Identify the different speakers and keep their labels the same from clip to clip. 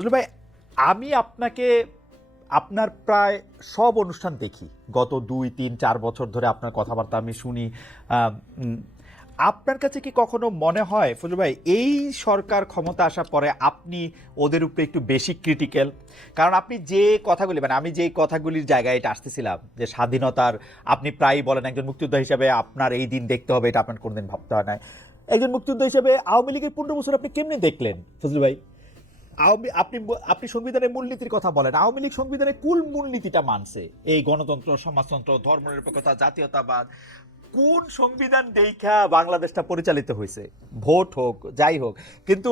Speaker 1: ফজলু ভাই, আমি আপনাকে আপনার প্রায় সব অনুষ্ঠান দেখি। গত দুই, তিন, চার বছর ধরে আপনার কথাবার্তা আমি শুনি। আপনার কাছে কি কখনো মনে হয় ফজলু ভাই, এই সরকার ক্ষমতা আসার পরে আপনি ওদের উপরে একটু বেশি ক্রিটিক্যাল কারণ আপনি যে কথাগুলি মানে আমি যেই কথাগুলির জায়গায় এটা আসতেছিলাম, যে স্বাধীনতার, আপনি প্রায়ই বলেন একজন মুক্তিযোদ্ধা হিসাবে আপনার এই দিন দেখতে হবে, এটা আপনার কোনোদিন ভাবতে হয় না একজন মুক্তিযোদ্ধা হিসাবে আওয়ামী লীগের পনেরো বছর আপনি কেমনে দেখলেন ফজলু ভাই? আওয়ামী আপনি আপনি সংবিধানের মূলনীতির কথা বলেন, আওয়ামী লীগ সংবিধানের কুল মূলনীতিটা মানছে। এই গণতন্ত্র, সমাজতন্ত্র ধর্মনিরপেক্ষতা জাতীয়তাবাদ, কোন সংবিধান দেখা বাংলাদেশটা পরিচালিত হয়েছে ভোট হোক, যাই হোক। কিন্তু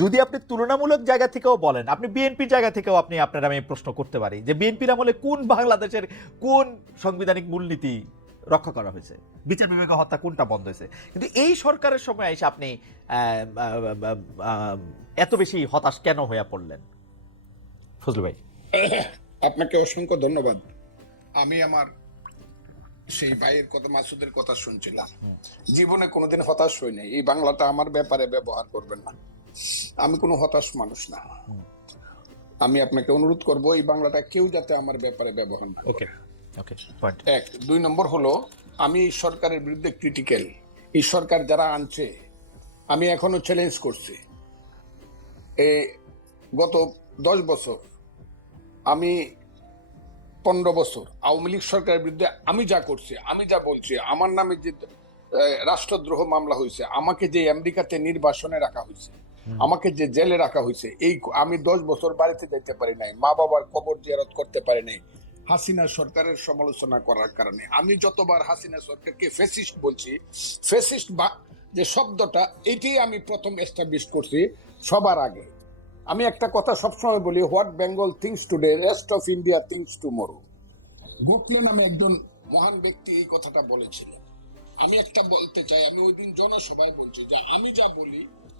Speaker 1: যদি আপনি তুলনামূলক জায়গা থেকেও বলেন, আপনি বিএনপির জায়গা থেকেও আপনি, আপনার আমি প্রশ্ন করতে পারি যে বিএনপির আমলে কোন বাংলাদেশের কোন সাংবিধানিক মূলনীতি রক্ষা করা হয়েছে। বিচার বিভাগীয় হত্যা কোনটা বন্ধ হয়েছে? কিন্তু এই সরকারের সময় এসে আপনি এত বেশি হতাশ কেন হয়ে পড়লেন? ফজলু ভাই।
Speaker 2: আপনাকে অসংখ্য ধন্যবাদ। আমি আমার সেই ভাইয়ের কথা মাসুদের কথা শুনছিলাম। জীবনে কোনোদিন হতাশ হই নাই। এই বাংলাটা আমার ব্যাপারে ব্যবহার করবেন না। আমি কোনো হতাশ মানুষ না। আমি আপনাকে অনুরোধ করব এই বাংলাটা কেউ যাতে আমার ব্যাপারে ব্যবহার না
Speaker 1: ওকে ওকে পয়েন্ট
Speaker 2: এক দুই নম্বর হলো আমি এই সরকারের বিরুদ্ধে ক্রিটিক্যাল এই সরকার যারা আনছে আমি এখনও চ্যালেঞ্জ করছি। এ গত দশ বছর আমি পনেরো বছর আওয়ামী লীগ সরকারের বিরুদ্ধে আমি যা করছি আমি যা বলছি আমার নামে যে রাষ্ট্রদ্রোহ মামলা হয়েছে আমাকে যে আমেরিকাতে নির্বাসনে রাখা হয়েছে আমাকে যে জেলে রাখা হয়েছে এই আমি দশ বছর বাড়িতে যেতে পারি নাই মা বাবার কবর জিয়ারত করতে পারি নাই হাসিনা সরকারের সমালোচনা করার কারণে। আমি যতবার হাসিনা সরকারকে ফেসিস্ট বলছি ফেসিস্ট বা যে শব্দটা, এটাই আমি প্রথম এস্টাবলিশ করছি সবার আগে। আমি একটা কথা সবসময় বলি, what Bengal thinks today, rest of India thinks tomorrow. Gokhale নামে একজন মহান ব্যক্তি এই কথাটা বলেছিলেন। আমি একটা বলতে চাই, আমি ওই দিন জনসভায় বলছি যে আমি যা বলি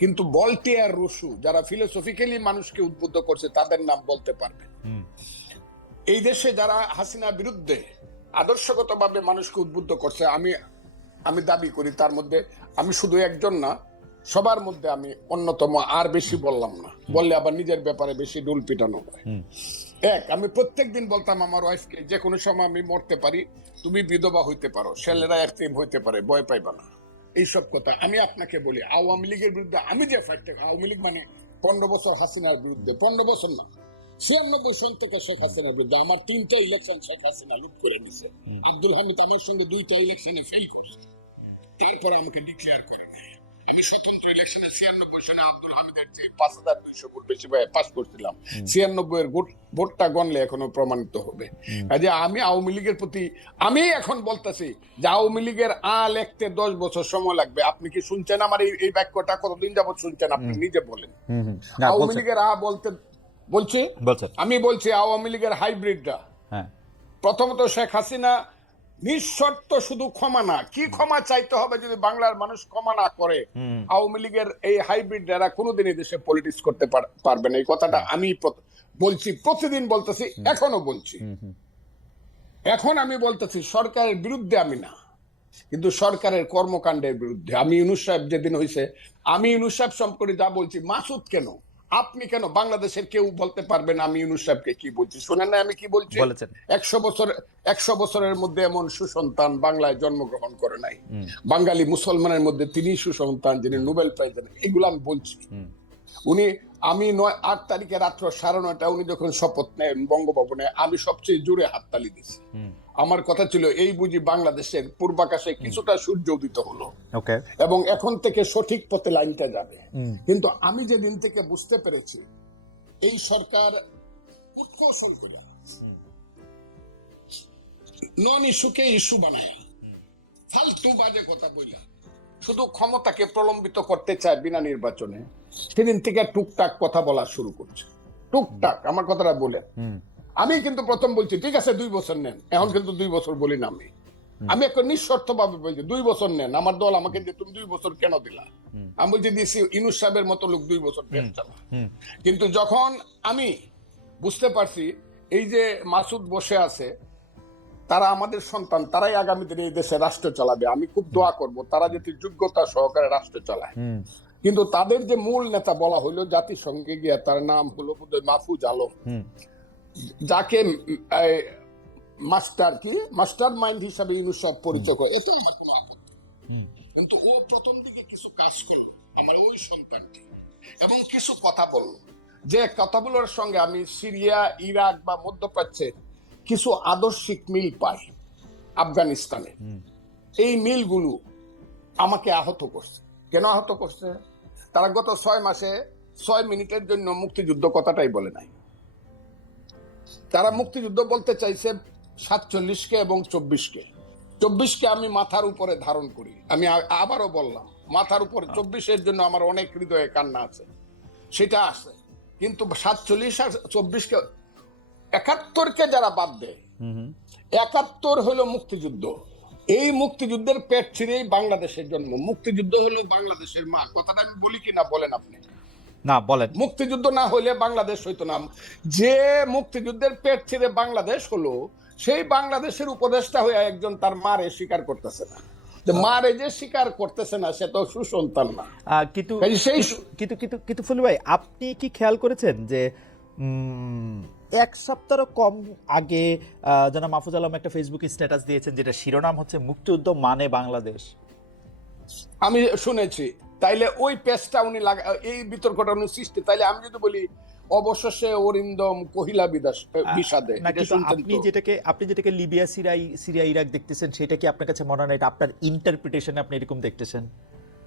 Speaker 2: কিন্তু বলটিয়ার রুশু যারা ফিলোসফিক্যালি মানুষকে উদ্বুদ্ধ করছে তাদের নাম বলতে পারবেন এই দেশে যারা হাসিনার বিরুদ্ধে আদর্শগতভাবে মানুষকে উদ্বুদ্ধ করছে আমি আমি দাবি করি তার মধ্যে আমি শুধু একজন না সবার মধ্যে আমি অন্যতম আর বেশি বললাম না। বললে আবার নিজের ব্যাপারে বেশি ডুল পিটানো হয়। এক আমি প্রত্যেকদিন বলতাম আমার ওয়াইফকে যে কোনো সময় আমি মরতে পারি তুমি বিধবা হইতে পারো ছেলেরা একটিম হইতে পারে ভয় পাইবা না। এইসব কথা। আমি আপনাকে বলি আওয়ামী লীগের বিরুদ্ধে আমি যে ফাইট আওয়ামী লীগ মানে পনেরো বছর হাসিনার বিরুদ্ধে পনেরো বছর না ছিয়ানব্বই সন থেকে শেখ হাসিনার বিরুদ্ধে আমার তিনটা ইলেকশন শেখ হাসিনা লুট করে নিছে। আব্দুল হামিদ আমার সঙ্গে দুইটা ইলেকশনে ফেল করছে। তারপরে আমাকে ডিক্লেয়ার করে। আমি স্বতন্ত্র ইলেকশনে ছিয়ানব্বই সনে আব্দুল হামিদের যে পাঁচ হাজার দুইশো ভোট বেশি পাস করছিলাম। ছিয়ানব্বই এর ভোটটা গণলে এখনও প্রমাণিত হবে। কাজে আমি আওয়ামী লীগের প্রতি আমি এখন বলতেছি যে আওয়ামী লীগের আ লিখতে দশ বছর সময় লাগবে। আপনি কি শুনছেন আমার এই বাক্যটা? কতদিন যাবত শুনছেন আপনি? নিজে বলেন। আওয়ামী লীগের আ বলতে বলছি? আমি বলছি আওয়ামী লীগের হাইব্রিডরা
Speaker 1: হ্যাঁ।
Speaker 2: প্রথমত শেখ হাসিনা নিঃশর্ত শুধু ক্ষমা না কি ক্ষমা চাইতে হবে যদি বাংলার মানুষ ক্ষমা না করে? আওয়ামী লীগের এই হাইব্রিড যারা কোনোদিন এই দেশে পলিটিক্স করতে পারবে না। এই কথাটা আমি বলছি প্রতিদিন বলতেছি এখনও বলছি। এখন আমি বলতেছি সরকারের বিরুদ্ধে আমি না কিন্তু সরকারের কর্মকাণ্ডের বিরুদ্ধে। আমি ইউনুস সাহেব যেদিন হয়েছে আমি ইউনুস সাহেব সম্পর্কে যা বলছি মাসুদ কেন? আপনি কেন বাংলাদেশের কেউ বলতে পারবেন আমি ইউনুস সাহেবকে কি বলছি? শোনেন না আমি কি বলছি?
Speaker 1: বলেছেন।
Speaker 2: একশো বছর একশো বছরের মধ্যে এমন সুসন্তান বাংলায় জন্মগ্রহণ করে নাই। বাঙালি মুসলমানের মধ্যে তিনি সুসন্তান যিনি নোবেল প্রাইজ এগুলো আমি বলছি। উনি আমি নয় আট তারিখে রাত্র সাড়ে নয়টা উনি যখন শপথ নেন বঙ্গভবনে আমি সবচেয়ে জোরে হাততালি দিছি আমার কথা ছিল এই বুঝি বাংলাদেশের পূর্বাকাশে কিছুটা সূর্য উদিত হলো। এবং এখন থেকে সঠিক পথে লাইনটা যাবে। কিন্তু আমি যেদিন থেকে বুঝতে পেরেছি এই সরকার উৎকৌশল করে। নন ইস্যুকে ইস্যু বানায়। ফালতু বাজে কথা বইলা। শুধু ক্ষমতাকে প্রলম্বিত করতে চায় বিনা নির্বাচনে সেদিন থেকে টুকটাক কথা বলা শুরু করছে। টুকটাক আমার কথাটা বলে। আমি কিন্তু প্রথম বলছি ঠিক আছে দুই বছর নেন। এখন কিন্তু দুই বছর বলি না আমি। আমি একটা নিঃশর্ত ভাবে বলছি দুই বছর নেন। আমার দল আমাকে যে তুমি দুই বছর কেন দিলা? আমি বলছি দিছি ইনুস সাহেবের মতো লোক দুই বছর পেট চালা? কিন্তু যখন আমি বুঝতে পারছি এই যে মাসুদ বসে আছে তারা আমাদের সন্তান তারাই আগামী দিনে এই দেশে রাষ্ট্র চালাবে। আমি খুব দোয়া করব তারা যদি যোগ্যতা সহকারে রাষ্ট্র চালায়। কিন্তু তাদের যে মূল নেতা বলা হলো জাতিসংঘে গিয়া তার নাম হলো মাহফুজ আলম। যাকে মাস্টার কি? মাস্টার মাইন্ড হিসাবে ইউনুসব পরিচয় করে। এতে আমার কোনো আপত্তি। কিন্তু ও প্রথম দিকে কিছু কাজ করল আমার ওই সন্তানটি এবং কিছু কথা বলল যে কথাগুলোর সঙ্গে আমি সিরিয়া ইরাক বা মধ্যপ্রাচ্যে কিছু আদর্শিক মিল পাই আফগানিস্তানে। এই মিলগুলো আমাকে আহত করছে। কেন আহত করছে? তারা গত ছয় মাসে ছয় মিনিটের জন্য মুক্তিযুদ্ধ কথাটাই বলে নাই। তারা মুক্তিযুদ্ধ বলতে চাইছে সাতচল্লিশকে এবং চব্বিশকে। চব্বিশকে আমি মাথার উপরে ধারণ করি। আমি আবারও বললাম মাথার উপরে চব্বিশের জন্য আমার অনেক হৃদয়ে কান্না আছে। সেটা আছে। কিন্তু সাতচল্লিশ আর চব্বিশকে একাত্তরকে যারা বাদ দেয় একাত্তর হলো মুক্তিযুদ্ধ। এই মুক্তিযুদ্ধের পেট ছিঁড়েই বাংলাদেশের জন্ম। মুক্তিযুদ্ধ হলো বাংলাদেশের মা। কথাটা আমি বলি কিনা বলেন আপনি।
Speaker 1: না বলেন।
Speaker 2: মুক্তিযুদ্ধ না হলে বাংলাদেশ হইতো না। যে মুক্তিযুদ্ধের পেট ছিঁড়ে বাংলাদেশ হলো সেই বাংলাদেশের উপদেষ্টা হয়ে একজন তার মারে স্বীকার করতেছে না। যে মারে যে স্বীকার করতেছে না সে তো সুসন্তান না।
Speaker 1: কিন্তু
Speaker 2: সেই-
Speaker 1: কিন্তু- কিন্তু কিন্তু ফুলু ভাই আপনি কি খেয়াল করেছেন যে উম, এক সপ্তাহ কম আগে আহ, যেন মাহফুজ আলম একটা ফেসবুকে স্ট্যাটাস দিয়েছেন যেটা শিরোনাম হচ্ছে মুক্তিযুদ্ধ মানে বাংলাদেশ?
Speaker 2: আমি শুনেছি। তাইলে ওই পেজটা উনি লাগা এই বিতর্কটা উনি সৃষ্টি। তাইলে আমি যদি বলি অবশেষে অরিন্দম কহিলা বিদাস বিষাদে।
Speaker 1: আপনি যেটাকে আপনি যেটাকে লিবিয়া সিরিয়া সিরিয়া ইরাক দেখতেছেন সেটা কি আপনার কাছে মনে হয় আপনার ইন্টারপ্রিটেশন আপনি এরকম দেখতেছেন?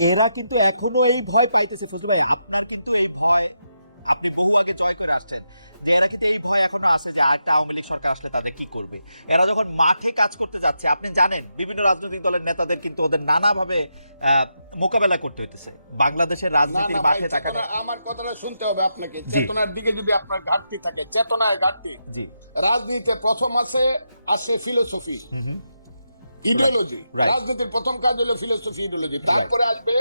Speaker 1: এরা কিন্তু এখনও এই ভয় পাইতেছে ফজলু ভাই। আপনার কিন্তু এই ভয় আপনি বহু আগে জয় করে আসছেন যে এরা কিন্তু এই ভয় এখনও আছে যে একটা আওয়ামী লীগ সরকার আসলে তাদের কি করবে। এরা যখন মাঠে কাজ করতে যাচ্ছে আপনি জানেন বিভিন্ন রাজনৈতিক দলের নেতাদের কিন্তু ওদের নানাভাবে মোকাবেলা করতে হইতেছে। বাংলাদেশের রাজনীতির মাঠে থাকা
Speaker 2: আমার কথাটা শুনতে হবে আপনাকে। চেতনার দিকে যদি আপনার ঘাটতি থাকে চেতনায় ঘাটতি।
Speaker 1: জি।
Speaker 2: রাজনীতিতে প্রথম আছে আছে ফিলোসফি ইডিওলজি রাজনীতির প্রথম কাজ হলো ফিলোসফি ইডিওলজি তারপরে আসবে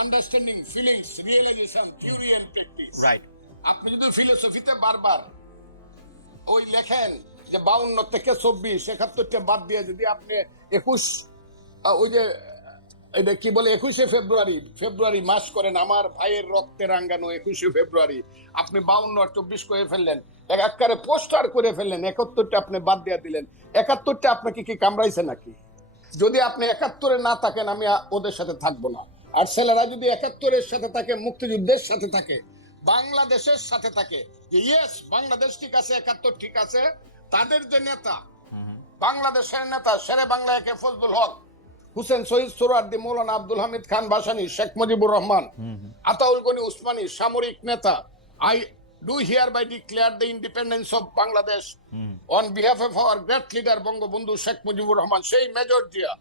Speaker 2: understanding feelings realisation theory and practice
Speaker 1: right
Speaker 2: আপনি যদি ফিলোসফিতে বারবার ওই লেখেন যে বাউন্ন থেকে চব্বিশ একাত্তরটা বাদ দিয়ে যদি আপনি একুশ ওই যে এটা কি বলে একুশে ফেব্রুয়ারি? ফেব্রুয়ারি মাস করেন আমার ভাইয়ের রক্তে রাঙ্গানো একুশে ফেব্রুয়ারি। আপনি বাউন্ন আর চব্বিশ করে ফেললেন। এক একবারে পোস্টার করে ফেললেন একাত্তরটা আপনি বাদ দিয়ে দিলেন। একাত্তরটা আপনাকে কি কামড়াইছে নাকি? যদি আপনি একাত্তরে না থাকেন আমি ওদের সাথে থাকব না। আর ছেলেরা যদি একাত্তরের সাথে থাকে মুক্তিযুদ্ধের সাথে থাকে বাংলাদেশের সাথে থাকে যে ইয়েস বাংলাদেশ ঠিক আছে একাত্তর ঠিক আছে তাদের যে নেতা বাংলাদেশের নেতা শেরে বাংলা একে ফজলুল হক হুসেন শহীদ সোরার্দি, মৌলানা আব্দুল হামিদ খান বাসানি, শেখ মুজিবুর রহমান
Speaker 1: হুম হুম
Speaker 2: আতাউল গনি উসমানী, সামরিক নেতা। I do hereby declare the independence of Bangladesh on behalf of our great leader Bangabandhu Sheikh Mujibur Rahman, সেই মেজর জিয়া,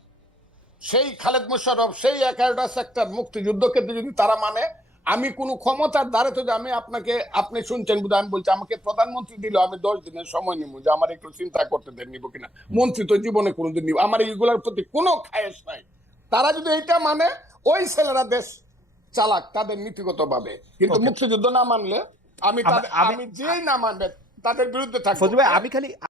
Speaker 2: সেই খালেদ মুশারফ সেই এগারোটা সেক্টর মুক্তিযুদ্ধকে যদি তারা মানে আমি কোন ক্ষমতার দ্বারে তো আমি আপনাকে আপনি শুনছেন বুঝে আমি বলছি আমাকে প্রধানমন্ত্রী দিল আমি দশ দিনের সময় নিব যে আমার একটু চিন্তা করতে দেন নিব কিনা। মন্ত্রী তো জীবনে কোনোদিন নিব। আমার এইগুলোর প্রতি কোনো খায়েশ নাই। তারা যদি এটা মানে ওই ছেলেরা দেশ চালাক তাদের নীতিগত ভাবে কিন্তু. মুক্তিযুদ্ধ না মানলে আমি-
Speaker 1: আমি
Speaker 2: যেই না মানবে তাদের বিরুদ্ধে থাকব।
Speaker 1: আমি খালি